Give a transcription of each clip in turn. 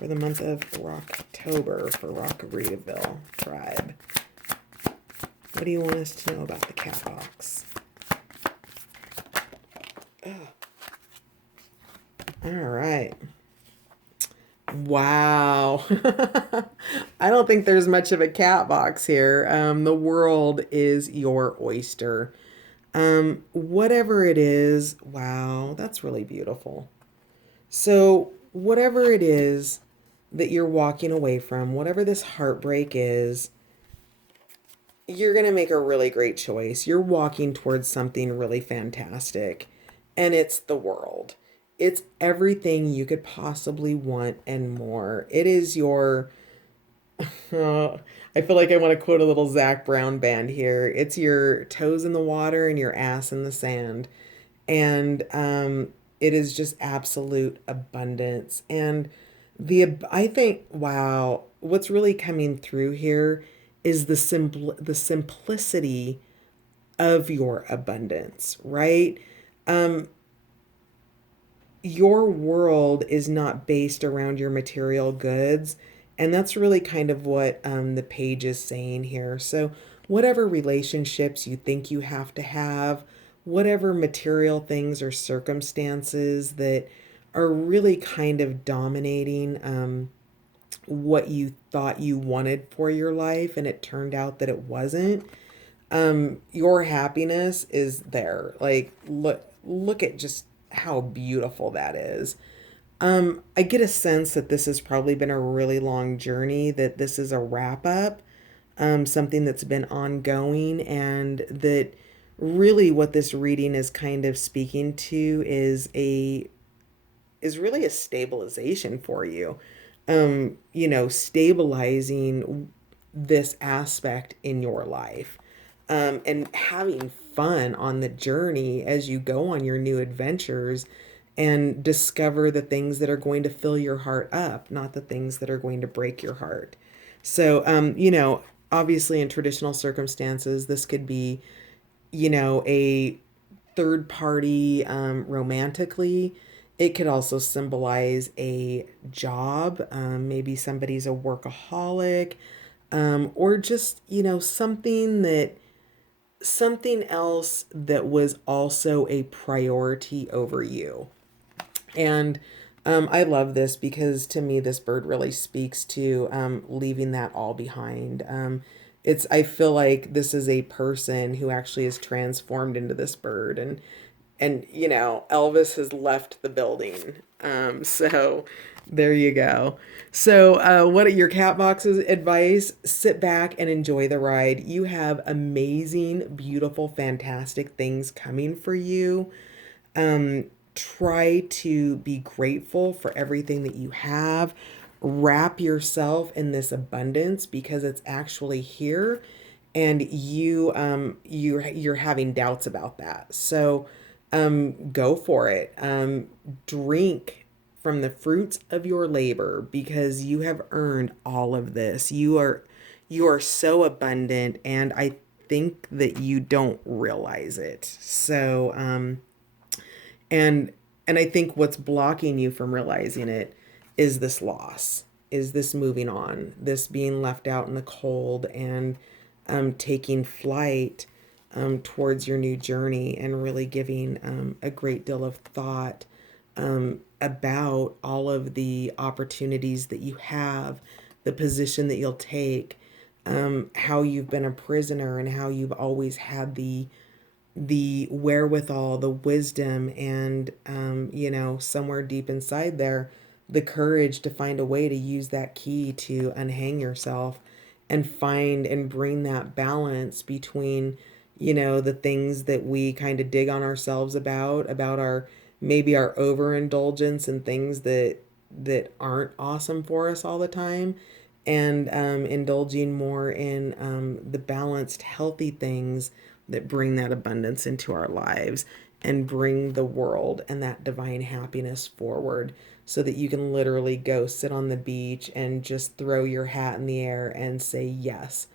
for the month of October for Rockareeville Tribe. What do you want us to know about the cat box? All right. Wow. I don't think there's much of a cat box here. The world is your oyster. Whatever it is, wow, that's really beautiful. So, whatever it is that you're walking away from, whatever this heartbreak is, you're going to make a really great choice. You're walking towards something really fantastic, and it's the world. It's everything you could possibly want and more. It is your, I feel like I want to quote a little Zach Brown band here. It's your toes in the water and your ass in the sand. And it is just absolute abundance. And I think, wow, what's really coming through here is the simplicity of your abundance, right? Um, your world is not based around your material goods. And that's really kind of what the page is saying here. So, whatever relationships you think you have to have, whatever material things or circumstances that are really kind of dominating what you thought you wanted for your life, and it turned out that it wasn't, your happiness is there. Like, look at just how beautiful that is. I get a sense that this has probably been a really long journey, that this is a wrap up, something that's been ongoing, and that really what this reading is kind of speaking to is really a stabilization for you. Stabilizing this aspect in your life, and having fun on the journey as you go on your new adventures and discover the things that are going to fill your heart up, not the things that are going to break your heart. So, obviously in traditional circumstances, this could be, a third party romantically. It could also symbolize a job. Maybe somebody's a workaholic, or just, something else that was also a priority over you. And I love this because to me, this bird really speaks to leaving that all behind. I feel like this is a person who actually is transformed into this bird, and Elvis has left the building. So there you go. So what are your cat boxes advice? Sit back and enjoy the ride. You have amazing, beautiful, fantastic things coming for you. Try to be grateful for everything that you have. Wrap yourself in this abundance because it's actually here, and you're having doubts about that. So go for it. Drink from the fruits of your labor because you have earned all of this. You are so abundant, and I think that you don't realize it. So and I think what's blocking you from realizing it is this loss, is this moving on, this being left out in the cold, and taking flight towards your new journey, and really giving a great deal of thought about all of the opportunities that you have, the position that you'll take, how you've been a prisoner, and how you've always had the wherewithal, the wisdom, and somewhere deep inside there, the courage to find a way to use that key to unhang yourself and find and bring that balance between, the things that we kind of dig on ourselves about our, maybe our overindulgence and things that aren't awesome for us all the time, and indulging more in the balanced, healthy things that bring that abundance into our lives and bring the world and that divine happiness forward, so that you can literally go sit on the beach and just throw your hat in the air and say, yes,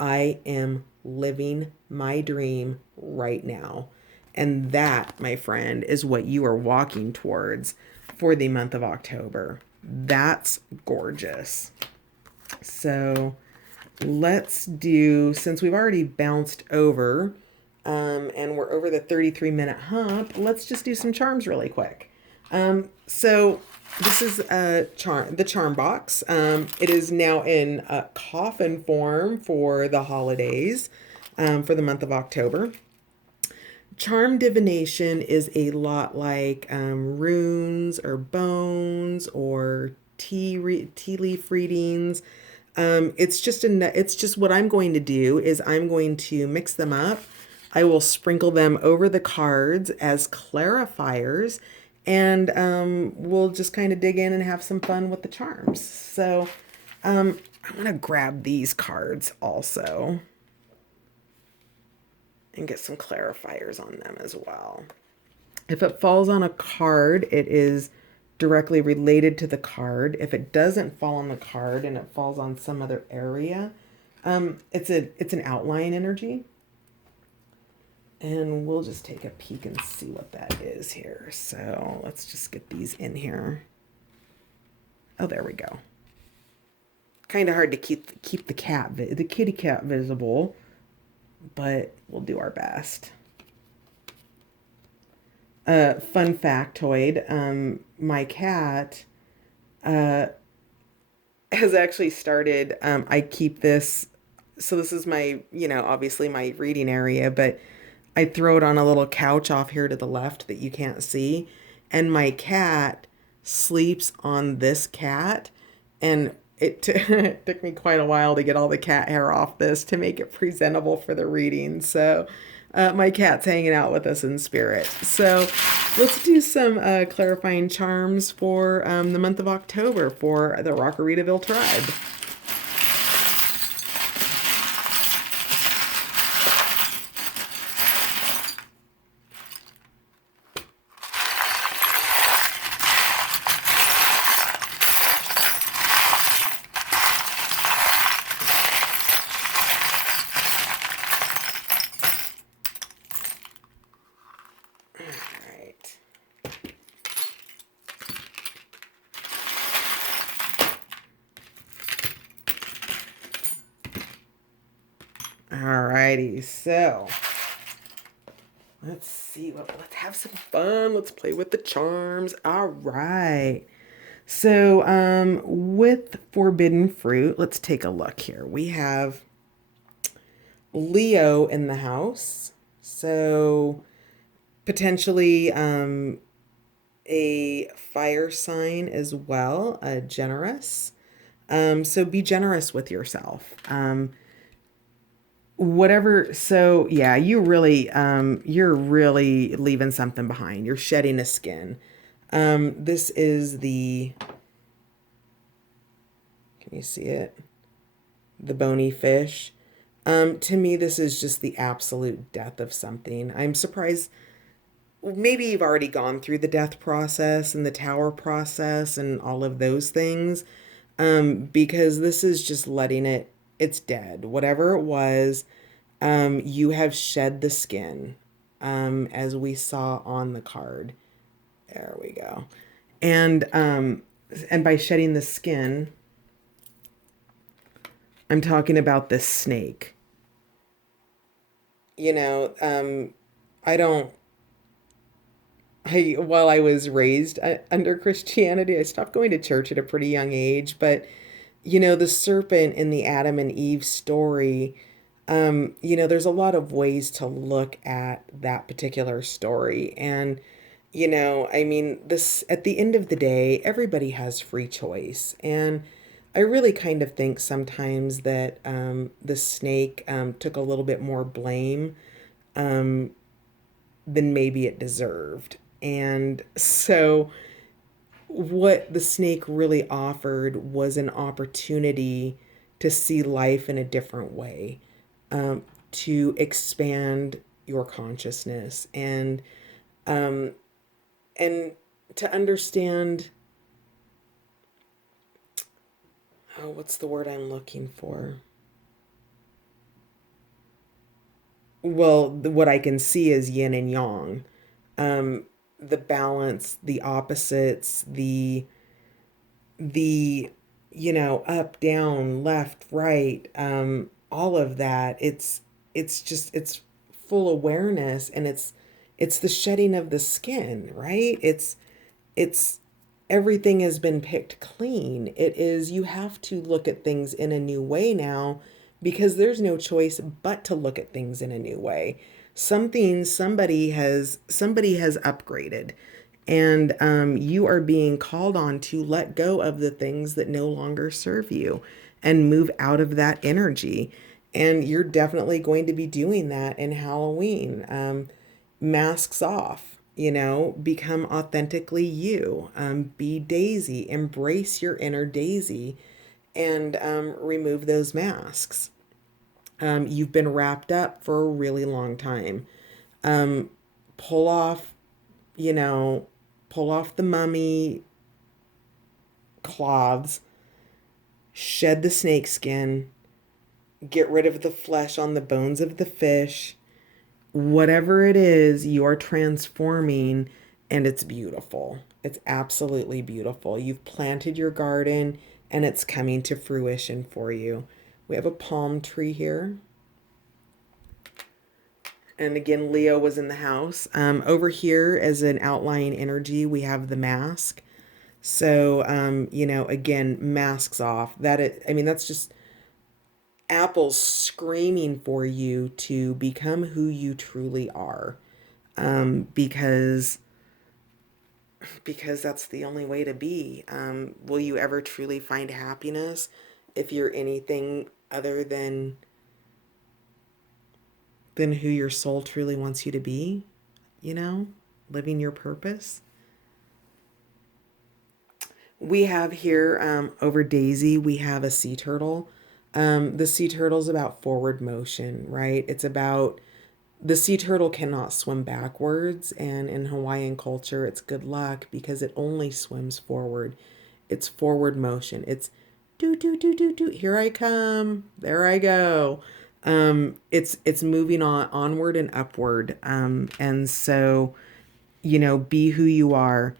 I am living my dream right now. And that, my friend, is what you are walking towards for the month of October. That's gorgeous. So let's do, since we've already bounced over, and we're over the 33-minute hump, let's just do some charms really quick. So this is the charm box. It is now in coffin form for the holidays, for the month of October. Charm divination is a lot like runes or bones or tea leaf readings. It's just what I'm going to do is I'm going to mix them up. I will sprinkle them over the cards as clarifiers, and we'll just kind of dig in and have some fun with the charms. So I'm gonna grab these cards also and get some clarifiers on them as well. If it falls on a card, it is directly related to the card. If it doesn't fall on the card and it falls on some other area, it's an outline energy. And we'll just take a peek and see what that is here. So let's just get these in here. Oh, there we go. Kind of hard to keep the kitty cat visible, but we'll do our best. Fun factoid, my cat has actually started, I keep this, so this is my, obviously my reading area, but I throw it on a little couch off here to the left that you can't see, and my cat sleeps on this cat, and it took me quite a while to get all the cat hair off this to make it presentable for the reading. So my cat's hanging out with us in spirit. So let's do some clarifying charms for the month of October for the Rockeritaville tribe. Alrighty, so let's see. Let's have some fun. Let's play with the charms. All right. So, with forbidden fruit, let's take a look here. We have Leo in the house. So, potentially a fire sign as well, generous. So be generous with yourself. Whatever, so yeah, you're really leaving something behind. You're shedding a skin. This is can you see it? The bony fish. To me, this is just the absolute death of something. I'm surprised. Maybe you've already gone through the death process and the tower process and all of those things. Because this is just it's dead. Whatever it was, you have shed the skin, as we saw on the card. There we go. And by shedding the skin, I'm talking about this snake. You know, I don't, while I was raised under Christianity, I stopped going to church at a pretty young age, but the serpent in the Adam and Eve story, there's a lot of ways to look at that particular story. And, I mean, this, at the end of the day, everybody has free choice. And I really kind of think sometimes that the snake took a little bit more blame um, than maybe it deserved. And so, what the snake really offered was an opportunity to see life in a different way, to expand your consciousness um, and to understand. Oh, what's the word I'm looking for? Well, what I can see is yin and yang, the balance, the opposites, the, up, down, left, right, all of that. It's full awareness, and it's the shedding of the skin, right? It's everything has been picked clean. It is, you have to look at things in a new way now, because there's no choice but to look at things in a new way. Something, somebody has upgraded, and you are being called on to let go of the things that no longer serve you and move out of that energy. And you're definitely going to be doing that in Halloween. Masks off, become authentically you. Be Daisy, embrace your inner Daisy, and remove those masks. You've been wrapped up for a really long time. Um, pull off, you know, pull off the mummy cloths, shed the snake skin, get rid of the flesh on the bones of the fish. Whatever it is, you are transforming, and it's beautiful. It's absolutely beautiful. You've planted your garden, and it's coming to fruition for you. We have a palm tree here. And again, Leo was in the house. Over here, as an outlying energy, we have the mask. So, again, masks off. I mean, that's just Apple's screaming for you to become who you truly are. Because that's the only way to be. Will you ever truly find happiness if you're anything other than who your soul truly wants you to be? You know, living your purpose. We have here, over Daisy, we have a sea turtle. The sea turtle's about forward motion, right? It's about, the sea turtle cannot swim backwards, and in Hawaiian culture, it's good luck because it only swims forward. It's forward motion. It's do do do do do. Here I come. There I go. It's moving onward and upward. And so, be who you are.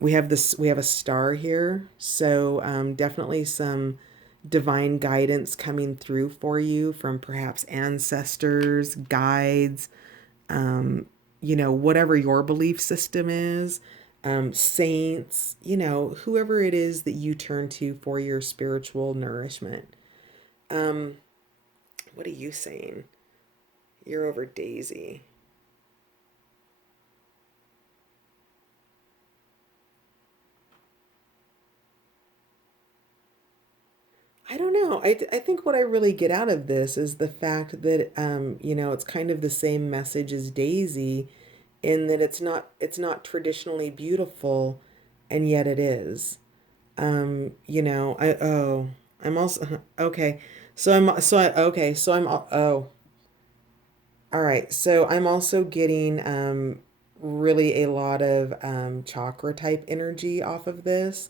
We have a star here, so definitely some divine guidance coming through for you from perhaps ancestors, guides, whatever your belief system is, saints, whoever it is that you turn to for your spiritual nourishment. Um, what are you saying? You're over Daisy. I don't know. I think what I really get out of this is the fact that, it's kind of the same message as Daisy, in that it's not traditionally beautiful, and yet it is. I'm also okay. All right. So I'm also getting really a lot of chakra type energy off of this.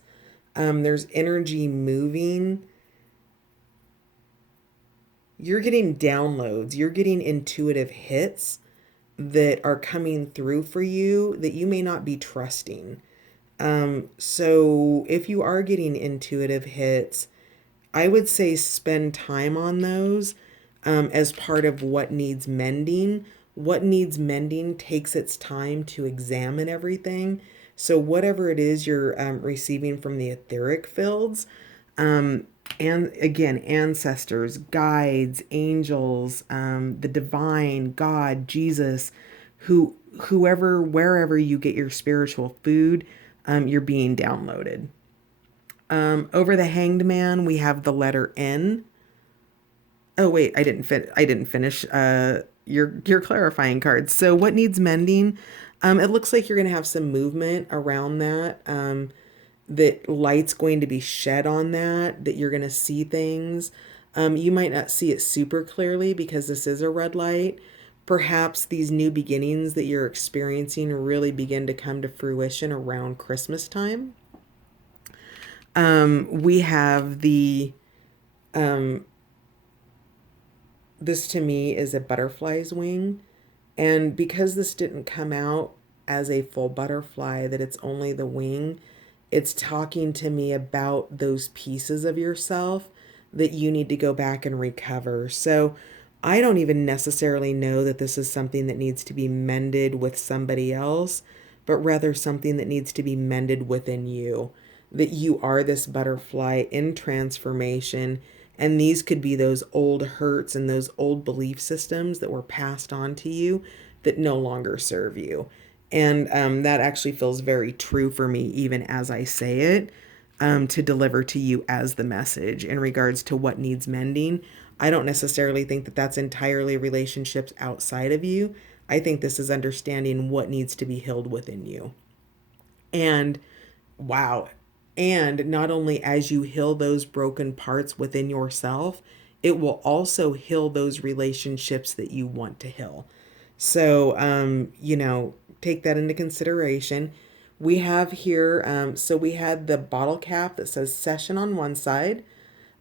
There's energy moving. You're getting downloads, you're getting intuitive hits that are coming through for you that you may not be trusting. So if you are getting intuitive hits, I would say spend time on those, as part of what needs mending. What needs mending takes its time to examine everything. So whatever it is you're receiving from the etheric fields, um, and again, ancestors, guides, angels, the divine, God, Jesus, whoever, wherever you get your spiritual food, you're being downloaded. Over the Hanged Man, we have the letter N. Oh wait, I didn't finish your clarifying cards. So what needs mending? It looks like you're gonna have some movement around that. That light's going to be shed on that you're gonna see things. You might not see it super clearly because this is a red light. Perhaps these new beginnings that you're experiencing really begin to come to fruition around Christmas time. We have the um, this to me is a butterfly's wing. And because this didn't come out as a full butterfly, that it's only the wing, It's talking to me about those pieces of yourself that you need to go back and recover. So I don't even necessarily know that this is something that needs to be mended with somebody else, but rather something that needs to be mended within you. That you are this butterfly in transformation, and these could be those old hurts and those old belief systems that were passed on to you that no longer serve you. And that actually feels very true for me, even as I say it, to deliver to you as the message in regards to what needs mending. I don't necessarily think that that's entirely relationships outside of you. I think this is understanding what needs to be healed within you. And wow. And not only as you heal those broken parts within yourself, it will also heal those relationships that you want to heal. So, take that into consideration. We have here, so we had the bottle cap that says session on one side.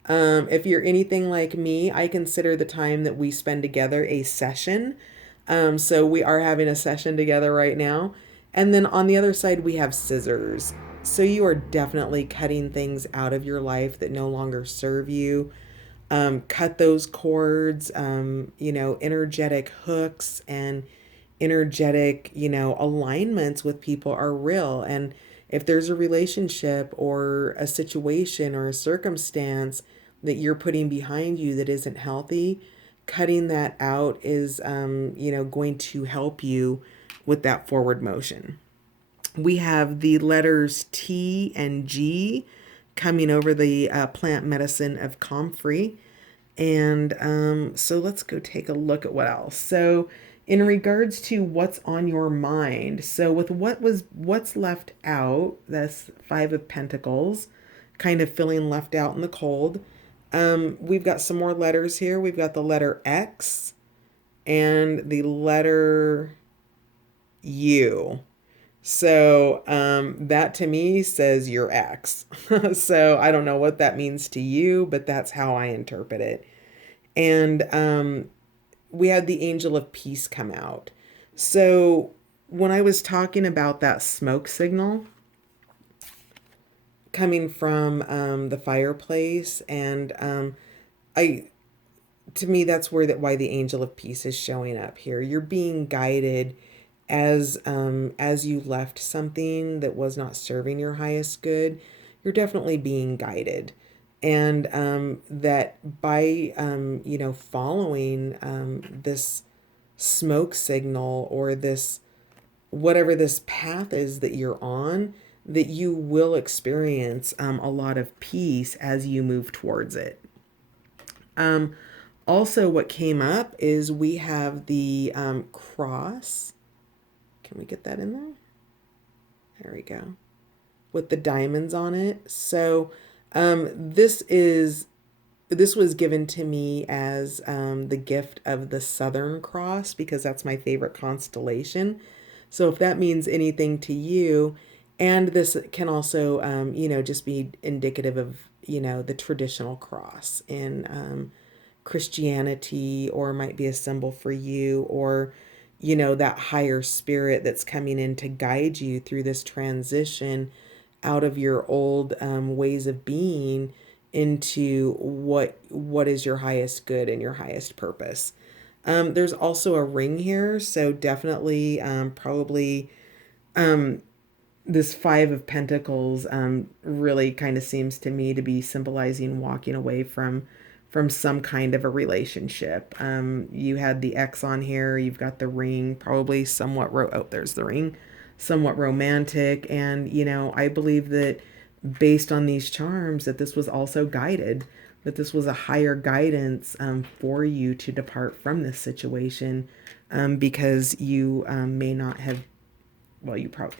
If you're anything like me, I consider the time that we spend together a session. So we are having a session together right now. And then on the other side, we have scissors. So you are definitely cutting things out of your life that no longer serve you. Cut those cords, energetic hooks and energetic, alignments with people are real. And if there's a relationship or a situation or a circumstance that you're putting behind you that isn't healthy, cutting that out is, going to help you with that forward motion. We have the letters T and G coming over the plant medicine of comfrey. And so let's go take a look at what else. So in regards to what's on your mind, so with what's left out, that's Five of Pentacles, kind of feeling left out in the cold. We've got some more letters here. We've got the letter X and the letter U. So that to me says your ex. So I don't know what that means to you, but that's how I interpret it. And we had the angel of peace come out. So when I was talking about that smoke signal coming from the fireplace, and I to me that's why the angel of peace is showing up here. You're being guided as you left something that was not serving your highest good. You're definitely being guided, and that by following this smoke signal or this whatever this path is that you're on, that you will experience a lot of peace as you move towards it. Also, what came up is we have the cross. Can we get that in there? There we go. With the diamonds on it. So this was given to me as the gift of the Southern Cross because that's my favorite constellation. So if that means anything to you, and this can also, just be indicative of, the traditional cross in Christianity, or might be a symbol for you, or, that higher spirit that's coming in to guide you through this transition out of your old ways of being into what is your highest good and your highest purpose. There's also a ring here, so definitely probably this Five of Pentacles really kind of seems to me to be symbolizing walking away from some kind of a relationship. You had the X on here, you've got the ring, probably somewhat there's the ring, somewhat romantic, and I believe that based on these charms that this was also guided, that this was a higher guidance for you to depart from this situation, because you may not have, well, you probably,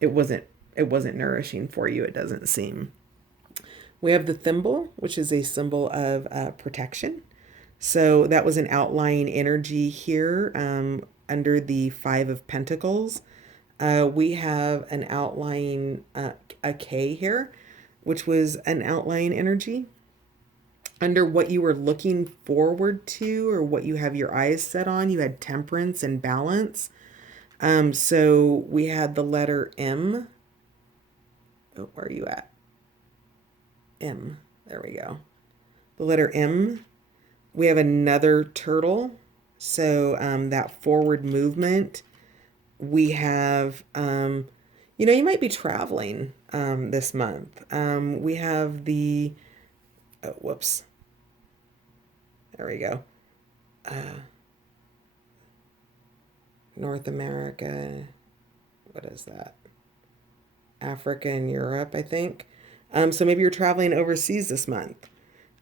it wasn't nourishing for you, it doesn't seem. We have the thimble, which is a symbol of protection. So that was an outlying energy here under the Five of Pentacles. We have an outlying, a K here, which was an outlying energy. Under what you were looking forward to or what you have your eyes set on, you had temperance and balance. So we had the letter M, Oh, where are you at? M. There we go. The letter M. We have another turtle. So that forward movement. We have, you might be traveling this month. We have oh, whoops. There we go. North America. What is that? Africa and Europe, I think. So maybe you're traveling overseas this month.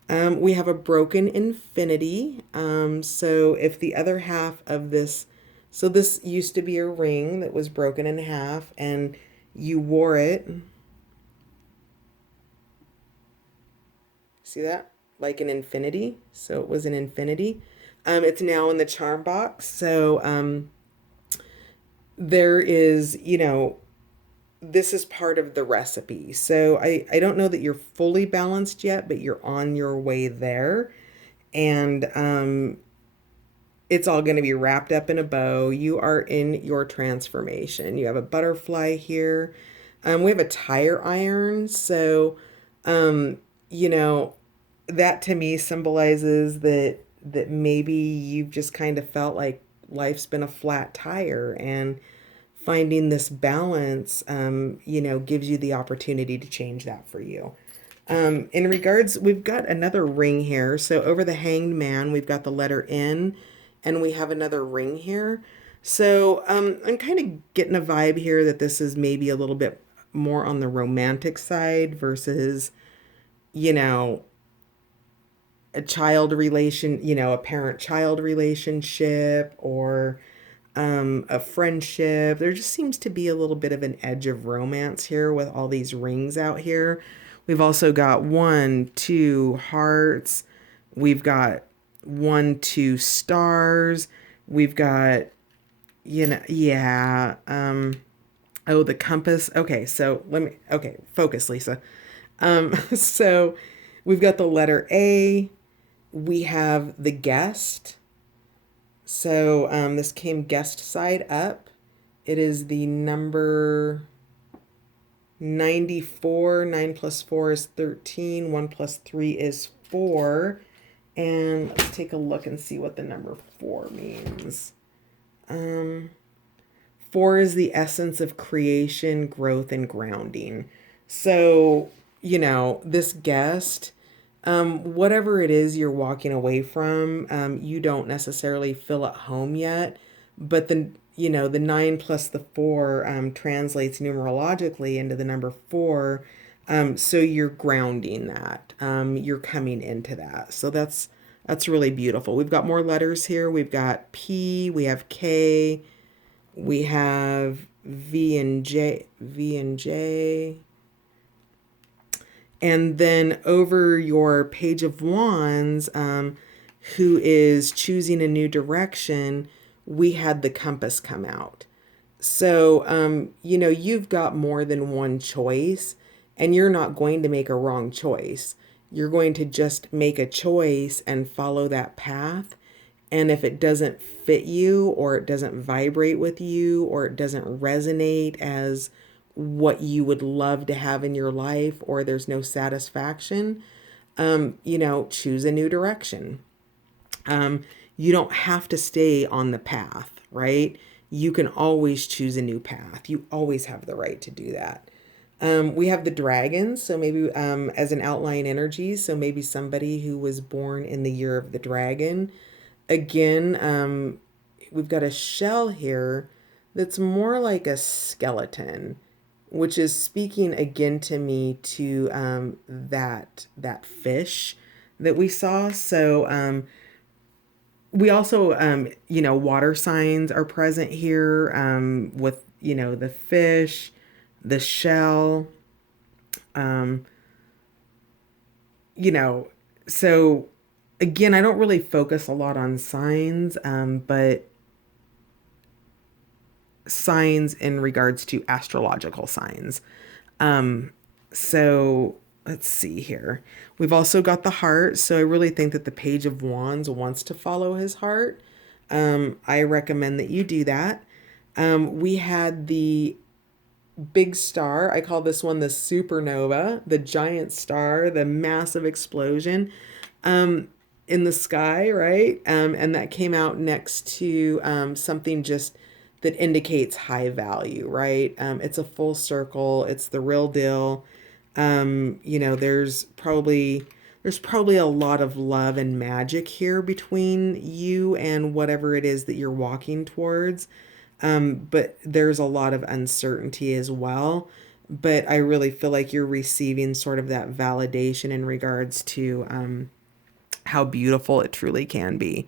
We have a broken infinity. So if the other half of this, so this used to be a ring that was broken in half and you wore it. See that? Like an infinity. So it was an infinity. It's now in the charm box. So there is, this is part of the recipe. So I don't know that you're fully balanced yet, but you're on your way there. And it's all going to be wrapped up in a bow. You are in your transformation. You have a butterfly here. We have a tire iron. So, um, you know, that to me symbolizes that maybe you've just kind of felt like life's been a flat tire and finding this balance, gives you the opportunity to change that for you. In regards, we've got another ring here. So over the Hanged Man, we've got the letter N, and we have another ring here. So I'm kind of getting a vibe here that this is maybe a little bit more on the romantic side versus, you know, a child relation, a parent-child relationship or a friendship. There just seems to be a little bit of an edge of romance here with all these rings out here. We've also got 1, 2 hearts. We've got 1, 2 stars. We've got, yeah. Oh, the compass. Okay, so okay, focus, Lisa. So we've got the letter A. We have the guest. So this came guest side up. It is the number 94. 9 plus 4 is 13. 1 plus 3 is 4. And let's take a look and see what the number 4 means. 4 is the essence of creation, growth, and grounding. So, this guest, whatever it is you're walking away from, you don't necessarily feel at home yet, but the 9 plus the 4 translates numerologically into the number 4. So you're grounding that. You're coming into that. So that's really beautiful. We've got more letters here. We've got P, we have K, we have V and J. And then over your Page of Wands, who is choosing a new direction, we had the compass come out. So, you've got more than one choice, and you're not going to make a wrong choice. You're going to just make a choice and follow that path. And if it doesn't fit you, or it doesn't vibrate with you, or it doesn't resonate as what you would love to have in your life, or there's no satisfaction, choose a new direction. You don't have to stay on the path, right? You can always choose a new path. You always have the right to do that. We have the dragons, so maybe as an outline energy, so maybe somebody who was born in the year of the dragon. Again, we've got a shell here that's more like a skeleton, which is speaking again to me to that fish that we saw. So we also, water signs are present here with, the fish, the shell, um, so again, I don't really focus a lot on signs, but signs in regards to astrological signs. So let's see here. We've also got the heart. So I really think that the Page of Wands wants to follow his heart. I recommend that you do that. We had the big star. I call this one the supernova, the giant star, the massive explosion in the sky, right? And that came out next to something just that indicates high value, right? It's a full circle. It's the real deal. There's probably a lot of love and magic here between you and whatever it is that you're walking towards. But there's a lot of uncertainty as well. But I really feel like you're receiving sort of that validation in regards to how beautiful it truly can be.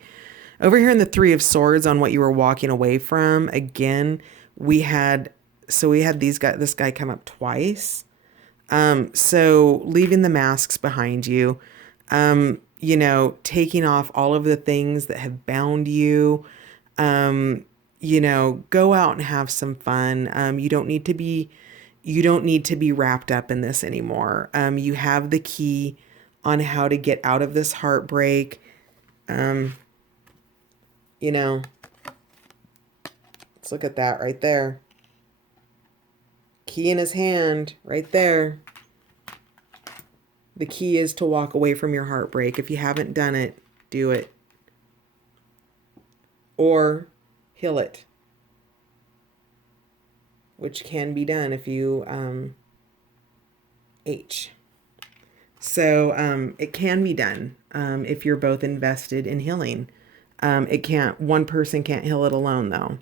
Over here in the Three of Swords on what you were walking away from, again, we had this guy come up twice. So leaving the masks behind you, taking off all of the things that have bound you, go out and have some fun. You don't need to be wrapped up in this anymore. You have the key on how to get out of this heartbreak. Um, you know, let's look at that right there. Key in his hand, right there. The key is to walk away from your heartbreak. If you haven't done it, do it. Or heal it, which can be done if you H. So it can be done if you're both invested in healing. One person can't heal it alone though.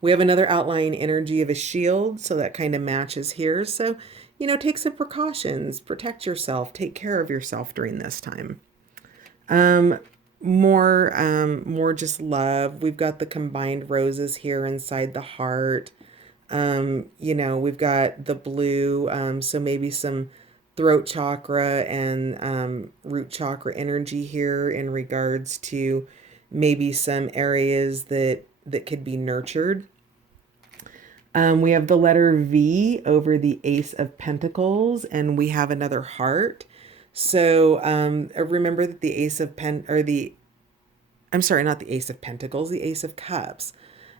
We have another outlying energy of a shield, so that kind of matches here. So, take some precautions, protect yourself, take care of yourself during this time. More just love. We've got the combined roses here inside the heart. We've got the blue, so maybe some throat chakra and root chakra energy here in regards to maybe some areas that could be nurtured. We have the letter V over the Ace of Pentacles, and we have another heart. So remember that the Ace of I'm sorry, not the Ace of Pentacles, the Ace of Cups.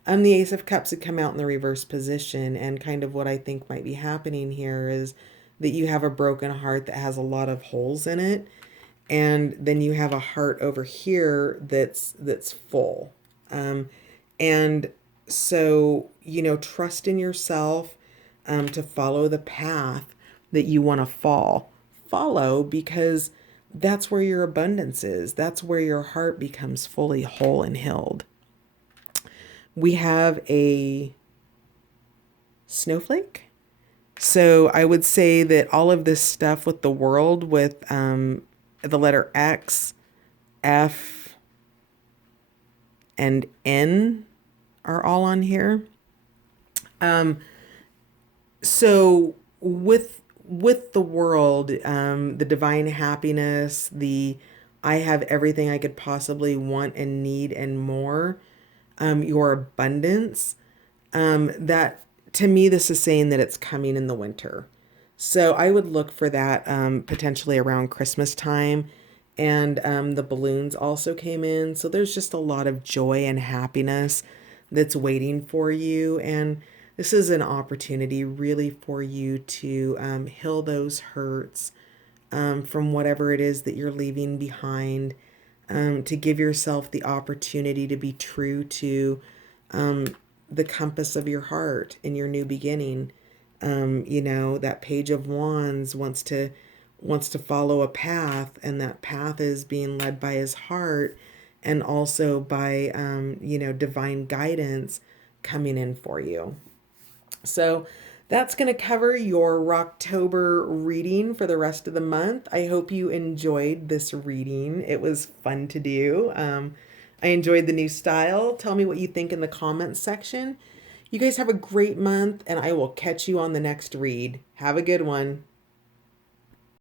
The Ace of Cups had come out in the reverse position, and kind of what I think might be happening here is that you have a broken heart that has a lot of holes in it, and then you have a heart over here that's full. And so, trust in yourself to follow the path that you want to follow, because that's where your abundance is. That's where your heart becomes fully whole and healed. We have a snowflake. So I would say that all of this stuff with the world, with the letter X, F, and N are all on here. So with the world, the divine happiness, the I have everything I could possibly want and need and more, your abundance, that to me, this is saying that it's coming in the winter. So I would look for that potentially around Christmas time. And the balloons also came in. So there's just a lot of joy and happiness that's waiting for you. And this is an opportunity really for you to heal those hurts from whatever it is that you're leaving behind, to give yourself the opportunity to be true to the compass of your heart in your new beginning. That Page of Wands wants to follow a path, and that path is being led by his heart, and also by divine guidance coming in for you. So that's going to cover your Rocktober reading for the rest of the month. I hope you enjoyed this reading. It was fun to do. I enjoyed the new style. Tell me what you think in the comments section. You guys have a great month, and I will catch you on the next read. Have a good one.